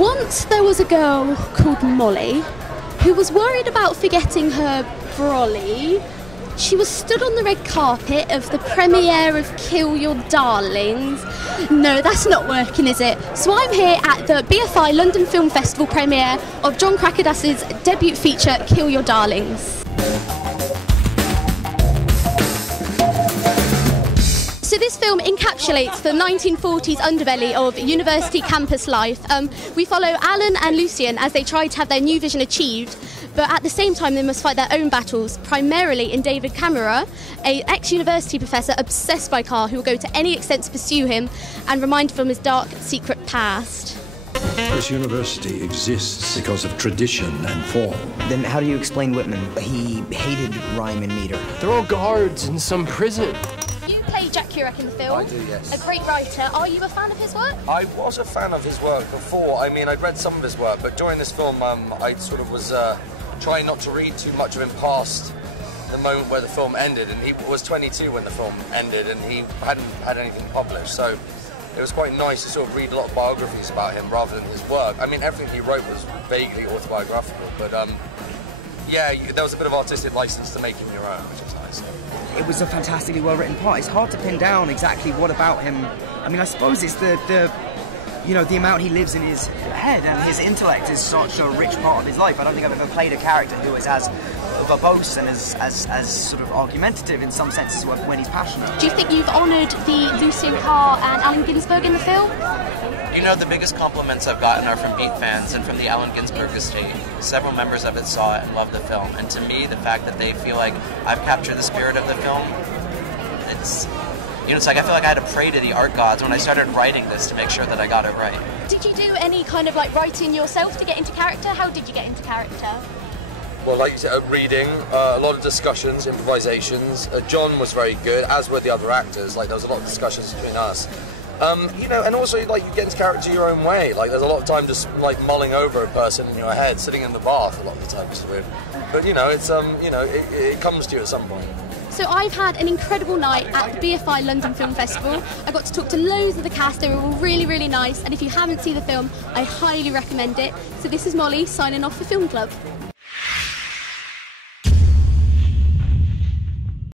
Once there was a girl called Molly who was worried about forgetting her brolly. She was stood on the red carpet of the premiere of Kill Your Darlings. No, that's not working, is it? So I'm here at the BFI London Film Festival premiere of John Krokidas' debut feature, Kill Your Darlings. So this film encapsulates the 1940s underbelly of university campus life. We follow Alan and Lucien as they try to have their new vision achieved, but at the same time they must fight their own battles, primarily in David Cameron, an ex-university professor obsessed by Carr who will go to any extent to pursue him and remind him of his dark, secret past. This university exists because of tradition and form. Then how do you explain Whitman? He hated rhyme and meter. They're all guards in some prison. You play Jack Kerouac in the film. I do, yes. A great writer. Are you a fan of his work? I was a fan of his work before. I mean, I'd read some of his work, but during this film, I sort of was trying not to read too much of him past the moment where the film ended. And he was 22 when the film ended, and he hadn't had anything published. So it was quite nice to sort of read a lot of biographies about him rather than his work. I mean, everything he wrote was vaguely autobiographical, but yeah, there was a bit of artistic license to make him your own, which is nice. It was a fantastically well-written part. It's hard to pin down exactly what about him. I mean, I suppose it's the amount he lives in his head, and his intellect is such a rich part of his life. I don't think I've ever played a character who is as verbose and as sort of argumentative in some senses when he's passionate. Do you think you've honoured the Lucien Carr and Allen Ginsberg in the film? You know, the biggest compliments I've gotten are from Beat fans and from the Allen Ginsberg estate. Several members of it saw it and loved the film, and to me, the fact that they feel like I've captured the spirit of the film, it's like I feel like I had to pray to the art gods when I started writing this to make sure that I got it right. Did you do any kind of like writing yourself to get into character? How did you get into character? Well, like you said, reading, a lot of discussions, improvisations. John was very good, as were the other actors. Like, there was a lot of discussions between us. And also, like, you get into character your own way. Like, there's a lot of time just, like, mulling over a person in your head, sitting in the bath a lot of the time, which is weird. But, it's, it comes to you at some point. So I've had an incredible night at the BFI London Film Festival. I got to talk to loads of the cast. They were all really, really nice. And if you haven't seen the film, I highly recommend it. So this is Molly signing off for Film Club.